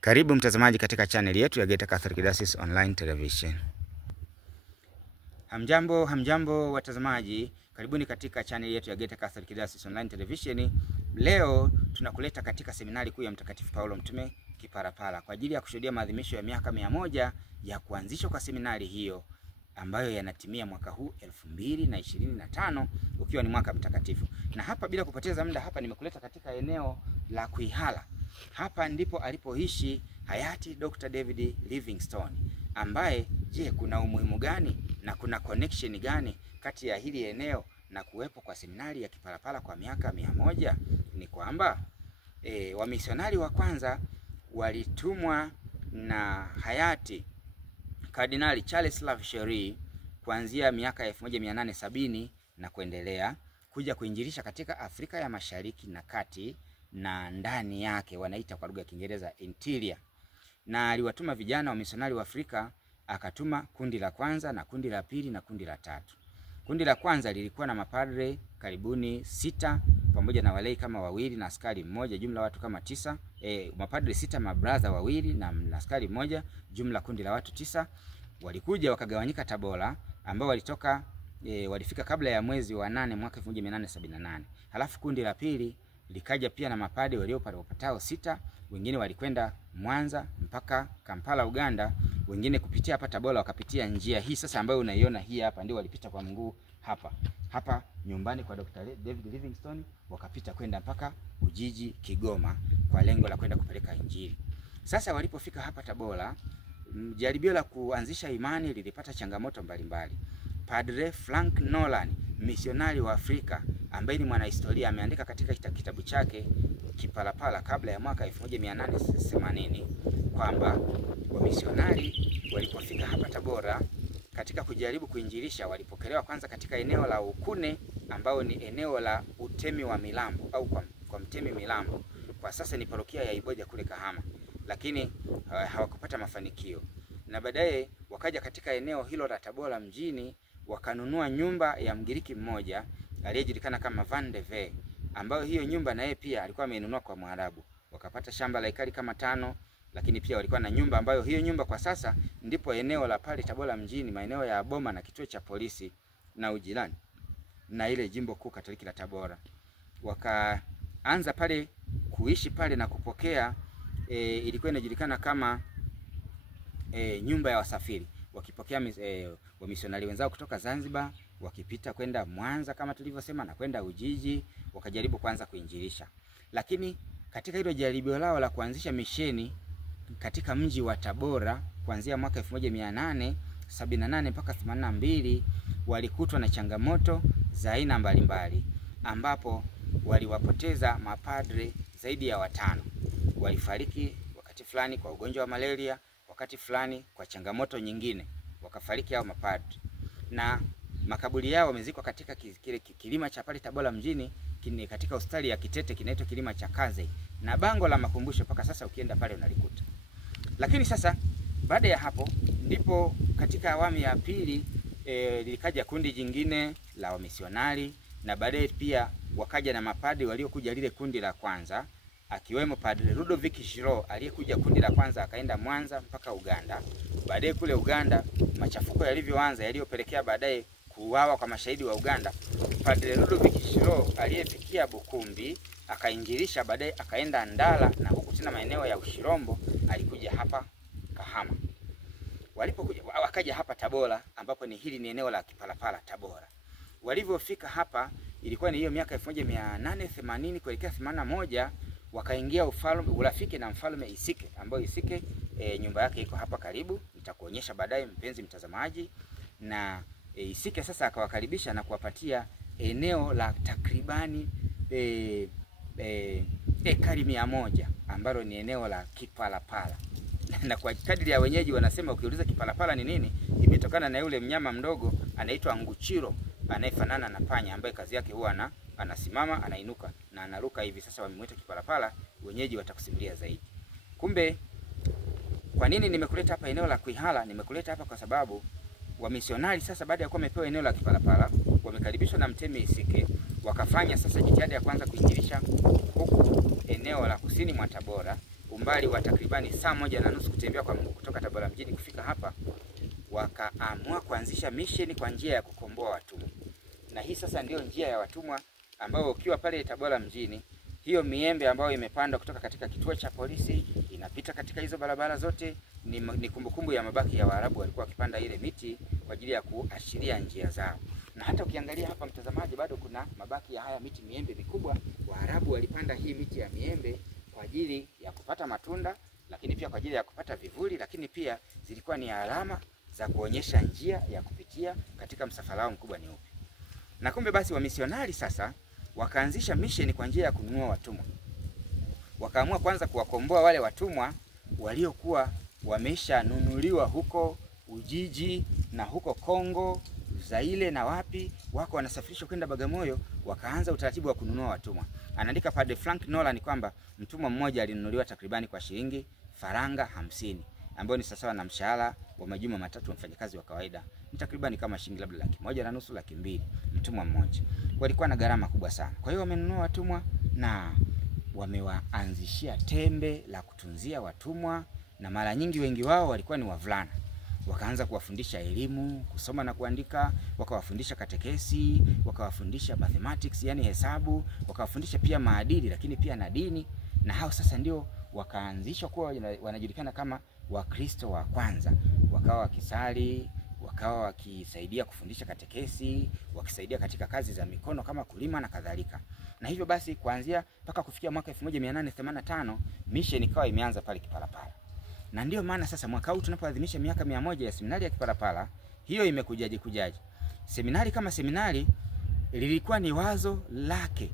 Karibu mtazamaji katika channel yetu ya Geita Catholic Diocese Online Television. Hamjambo watazamaji, karibuni katika channel yetu ya Geita Catholic Diocese Online Television. Leo tunakuleta katika seminari kuu ya Mtakatifu Paulo Mtume Kipalapala kwa ajili ya kushuhudia maadhimisho ya miaka 100 ya kuanzishwa kwa seminari hiyo ambayo yanatimia mwaka huu 2025 ukiwa ni mwaka mtakatifu. Na hapa bila kupoteza muda, hapa nimekuleta katika eneo la Kwihala. Hapa ndipo alipoishi hayati Dr. David Livingstone, ambaye kuna umuhimu gani na kuna connection gani kati ya hili eneo na kuwepo kwa seminari ya Kipalapala kwa miaka 100? Ni kwamba wamisionari wa kwanza walitumwa na hayati Kardinali Charles Lavisheri kuanzia miaka 1870 na kuendelea kuja kuinjilisha katika Afrika ya Mashariki na Kati na ndani yake, wanaita kwa lugha ya Kiingereza interior. Na aliwatuma vijana wa misionari wa Afrika, akatuma kundi la kwanza na kundi la pili na kundi la tatu. Kundi la kwanza lilikuwa na mapadre karibuni 6 pamoja na walei kama 2 na askari mmoja, jumla watu kama 9. Mapadre 6, mabraza 2 na askari mmoja, jumla kundi la watu 9. Walikuja wakagawanyika Tabora, ambao walifika kabla ya mwezi wa 8 mwaka 1878. Halafu kundi la pili likaja pia na mapadre waliopatao 6, wengine walikwenda Mwanza mpaka Kampala Uganda, wengine kupitia hapa Tabora wakapitia njia hii sasa ambayo unaiona hii hapa, ndio walipita kwa mguu hapa nyumbani kwa Dr. David Livingstone, wakapita kwenda mpaka Ujiji Kigoma kwa lengo la kwenda kupeleka Injili. Sasa walipofika hapa Tabora, jaribio la kuanzisha imani lilipata changamoto mbalimbali. Padre Frank Nolan, misionari wa Afrika ambaye ni mwanahistoria, ameandika katika kitabu chake Kipalapala kabla ya mwaka 1880 kwamba wamisionari walipofika hapa Tabora katika kujaribu kuinjilisha, walipokelewa kwanza katika eneo la Ukune ambao ni eneo la Utemi wa Milambo au kwa Mtemi Milambo, kwa sasa ni parokia ya Iboja kule Kahama, lakini hawakupata mafanikio. Na baadaye wakaja katika eneo hilo la Tabora mjini, wakanunua nyumba ya Mgiriki mmoja aliyejulikana kama Van de Vee, ambayo hiyo nyumba na yeye pia alikuwa amenunua kwa Mwarabu. Wakapata shamba la ekari kama 5, lakini pia walikuwa na nyumba ambayo hiyo nyumba kwa sasa ndipo eneo la pale Tabora mjini, maeneo ya Boma na kituo cha polisi na ujirani na ile jimbo kuu Katoliki la Tabora. Wakaanza pale kuishi pale na kupokea ilikuwa inajulikana kama nyumba ya wasafiri, wakipokea wamisionari wenzao kutoka Zanzibar, wakipita kwenda Mwanza kama tulivyosema na kwenda Ujiji, wakajaribu kuanza kuinjilisha. Lakini katika hilo jaribio lao la kuanzisha misheni katika mji wa Tabora kuanzia mwaka 1878 mpaka 82, walikutwa na changamoto za aina mbalimbali, ambapo waliwapoteza mapadre zaidi ya 5. Walifariki wakati fulani kwa ugonjwa wa malaria, wakati fulani kwa changamoto nyingine wakafariki hao mapadre. Na makaburi yao wamezikwa katika kilima cha pale Tabora mjini, katika hospitali ya Kitete, kinaitwa kilima cha Kaze, na bango la makumbusho mpaka sasa ukienda pale unalikuta. Lakini sasa baada ya hapo ndipo katika awamu ya pili likaja kundi jingine la wamisionari, na baadaye pia wakaja na mapadri waliokuja lile kundi la kwanza, akiwemo Padre Ludovic Shiro aliyekuja kundi la kwanza akaenda Mwanza mpaka Uganda. Baadaye kule Uganda machafuko yalivyoanza yaliyopelekea baadaye kuuawa kwa mashahidi wa Uganda, Padre Ludovic Shiro aliyefikia Bukumbi akainjilisha, baadaye akaenda Ndala, na huku tena maeneo ya Ushirombo alikuja hapa Kahama. Walipokuja wakaja hapa Tabora, ambapo hili ni eneo la Kipalapala Tabora. Walivyofika hapa ilikuwa ni hiyo miaka 1880 kuelekea 81, wakaingia urafiki na mfalme Isike, ambayo Isike nyumba yake iko hapa karibu, nitakuonyesha baadaye mpenzi mtazamaji. Na Isike sasa akawakaribisha na kuwapatia eneo la takribani ekari 100 ambalo ni eneo la Kipalapala. Na kwa kadri ya wenyeji wanasema, ukiuliza Kipalapala ni nini, imetokana na yule mnyama mdogo anaitwa Nguchiro anayefanana na panya, ambaye kazi yake huwa anasimama, anainuka na anaruka hivi. Sasa wamemwita Kipalapala, wenyeji watakusimulia zaidi. Kumbe kwa nini nimekuleta hapa eneo la Kwihala? Nimekuleta hapa kwa sababu wamisionari sasa baada ya kuwa wamepewa eneo la Kipalapala, wamekaribishwa na Mtemi Isike, wakafanya sasa jitihada ya kwanza kuinjilisha huku eneo la kusini mwa Tabora, umbali wa takribani saa 1:30 kutembea kwa mguu kutoka Tabora mjini kufika hapa, wakaamua kuanzisha mission kwa njia ya kukomboa watumwa. Na hii sasa ndio njia ya watumwa ambao ukiwa pale Tabora mjini, hiyo miembe ambayo imepandwa kutoka katika kituo cha polisi inapita katika hizo barabara zote, ni kumbukumbu ya mabaki ya Waarabu walikuwa wakipanda ile miti kwa ajili ya kuashiria njia zao. Na hata ukiangalia hapa mtazamaji, bado kuna mabaki ya haya miti miembe mikubwa. Waarabu walipanda hii miti ya miembe kwa ajili ya kupata matunda, lakini pia kwa ajili ya kupata vivuli, lakini pia zilikuwa ni alama za kuonyesha njia ya kupitia katika msafara wao mkubwa ni upi. Na kumbe basi wamisionari sasa wakaanzisha mission kwa njia ya kununua watumwa. Wakaamua kwanza kuwakomboa wale watumwa waliokuwa wameshanunuliwa huko Ujiji na huko Kongo, Zaire na wapi, wako wanasafirishwa kwenda Bagamoyo. Wakaanza utaratibu wa kununua watumwa. Anaandika Padre Frank Nolan kwamba mtumwa mmoja alinunuliwa takribani kwa shilingi faranga 50, ambayo ni sawa na mshahara wa majuma matatu wa mfanyakazi wa kawaida. Ni takribani kama shilingi labda 1.5 laki 2 mtumwa mmoja. Walikuwa na gharama kubwa sana. Kwa hiyo wamenunua watumwa na wamewaanzishia tembe la kutunzia watumwa, na mara nyingi wengi wao walikuwa ni wavulana. Wakaanza kuwafundisha elimu, kusoma na kuandika, wakawafundisha katekesi, wakawafundisha mathematics yani hesabu, wakawafundisha pia maadili lakini pia na dini. Na hao sasa ndio wakaanzishwa kuwa wanajulikana kama Wakristo wa kwanza. Wakawa wakisali, wakawa wakisaidia kufundisha katekesi, wakisaidia katika kazi za mikono kama kulima na kadhalika. Na hivyo basi kuanzia mpaka kufikia mwaka 1885 mission ikawa imeanza pale Kipalapala. Na ndio maana sasa mwaka huu tunapoadhimisha miaka 100 ya seminari ya Kipalapala, hiyo imekujaje. Seminari kama seminari lilikuwa ni wazo lake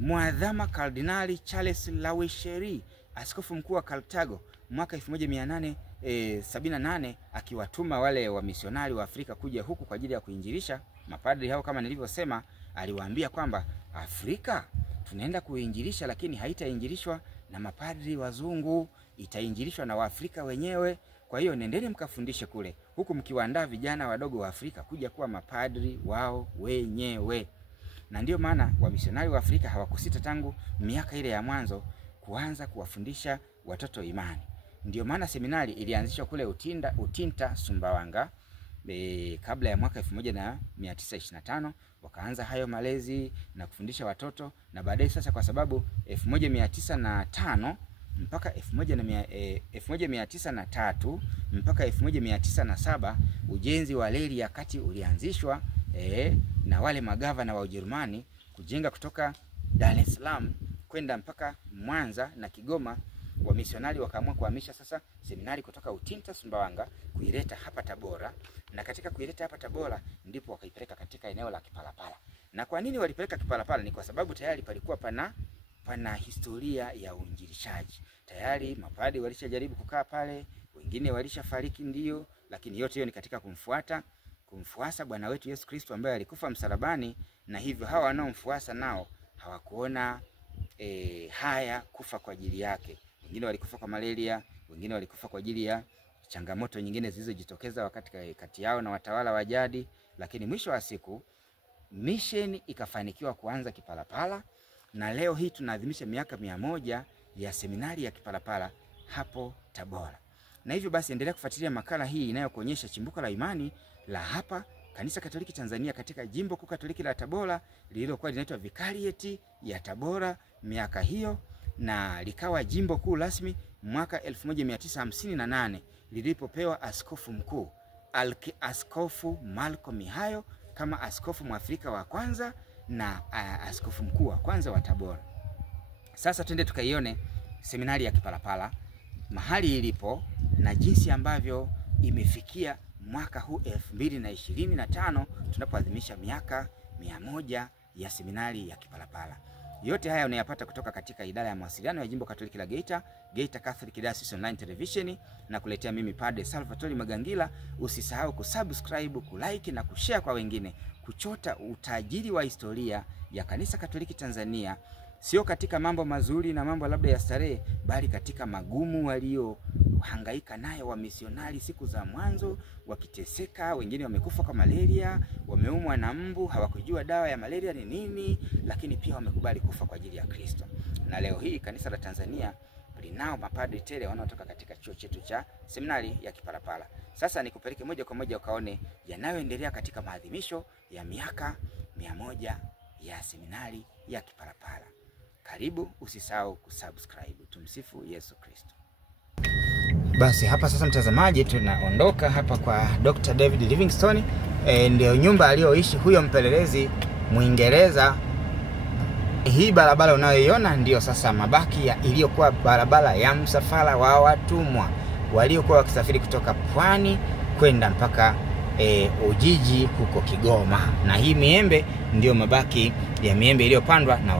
Mwadhama Kardinali Charles Lawisheri, askofu mkuu wa Kartago, mwaka 1878, akiwatuma wale wa misionari wa Afrika kuja huku kwa ajili ya kuinjilisha. Mapadri hao kama nilivyosema, aliwaambia kwamba Afrika tunaenda kuinjilisha, lakini haitainjilishwa na mapadri wazungu, itainjilishwa na Waafrika wenyewe. Kwa hiyo nendeni mkafundishe kule, huku mkiwaandaa vijana wadogo wa Afrika kuja kuwa mapadri wao wenyewe. Na ndio maana wamisionari wa Afrika hawakusita tangu miaka ile ya mwanzo kuanza kuwafundisha watoto imani. Ndio maana seminari ilianzishwa kule Utinta Sumbawanga kabla ya mwaka 1925. Wakaanza hayo malezi na kufundisha watoto, na baadaye sasa kwa sababu 1905 mpaka 1903 mpaka 1907 ujenzi wa reli ya kati ulianzishwa na wale magavana wa Ujerumani kujenga kutoka Dar es Salaam kwenda mpaka Mwanza na Kigoma. Wamisionari wakaamua kuhamisha sasa seminari kutoka Utinta Sumbawanga kuileta hapa Tabora, na katika kuileta hapa Tabora ndipo wakaipeleka katika eneo la Kipalapala. Na kwa nini walipeleka Kipalapala? Ni kwa sababu tayari palikuwa pana historia ya uinjilishaji. Tayari mapadri walishajaribu kukaa pale, wengine walishafariki ndio, lakini yote hiyo ni katika kumfuasa Bwana wetu Yesu Kristo ambaye alikufa msalabani. Na hivyo hawa wanaomfuasa nao hawakuona haya kufa kwa ajili yake. Wengine walikufa kwa malaria, wengine walikufa kwa ajili ya changamoto nyingine zilizojitokeza wakati kati yao na watawala wa jadi, lakini mwisho wa siku mission ikafanikiwa kuanza Kipalapala. Na leo hii tunaadhimisha miaka 100 ya seminari ya Kipalapala hapo Tabora. Na hivyo basi endelea kufuatilia makala hii inayokuonyesha chimbuko la imani la hapa Kanisa Katoliki Tanzania katika Jimbo Kuu Katoliki la Tabora, lililokuwa linaitwa Vikarieti ya Tabora miaka hiyo, na likawa jimbo kuu rasmi mwaka 1958 lilipopewa askofu mkuu Askofu Marco Mihayo kama askofu Mwafrika wa kwanza na askofu mkuu wa kwanza wa Tabora. Sasa twende tukaione seminari ya Kipalapala mahali ilipo na jinsi ambavyo imefikia mwaka huu 2025 tunapoadhimisha miaka 100 ya seminari ya Kipalapala. Yote haya unayapata kutoka katika idara ya mawasiliano ya Jimbo Katoliki la Geita, Geita Catholic Diocese Online Television, na kuletea mimi Padre Salvatore Magangila. Usisahau kusubscribe, kulike na kushare kwa wengine, kuchota utajiri wa historia ya Kanisa Katoliki Tanzania, sio katika mambo mazuri na mambo labda ya starehe, bali katika magumu waliohangaika nayo wa misionari siku za mwanzo, wakiteseka. Wengine wamekufa kwa malaria, wameumwa na mbu, hawakujua dawa ya malaria ni nini, lakini pia wamekubali kufa kwa ajili ya Kristo. Na leo hii kanisa la Tanzania linao mapadri tele wanaotoka katika chuo chetu cha seminari ya Kipalapala. Sasa nikupeleke moja kwa moja ukaone yanayoendelea katika maadhimisho ya miaka 100 ya seminari ya Kipalapala. Karibu, usisahau kusubscribe. Tumsifu Yesu Kristo. Basi hapa sasa mtazamaji, tunaondoka hapa kwa Dr. David Livingstone. Ndio nyumba aliyoishi huyo mpelelezi Mwingereza. Hii barabara unayoiona ndio sasa mabaki ya iliyokuwa barabara ya msafara wa watumwa waliokuwa wakisafiri kutoka pwani kwenda mpaka Ujiji huko Kigoma. Na hii miembe ndio mabaki ya miembe iliyopandwa na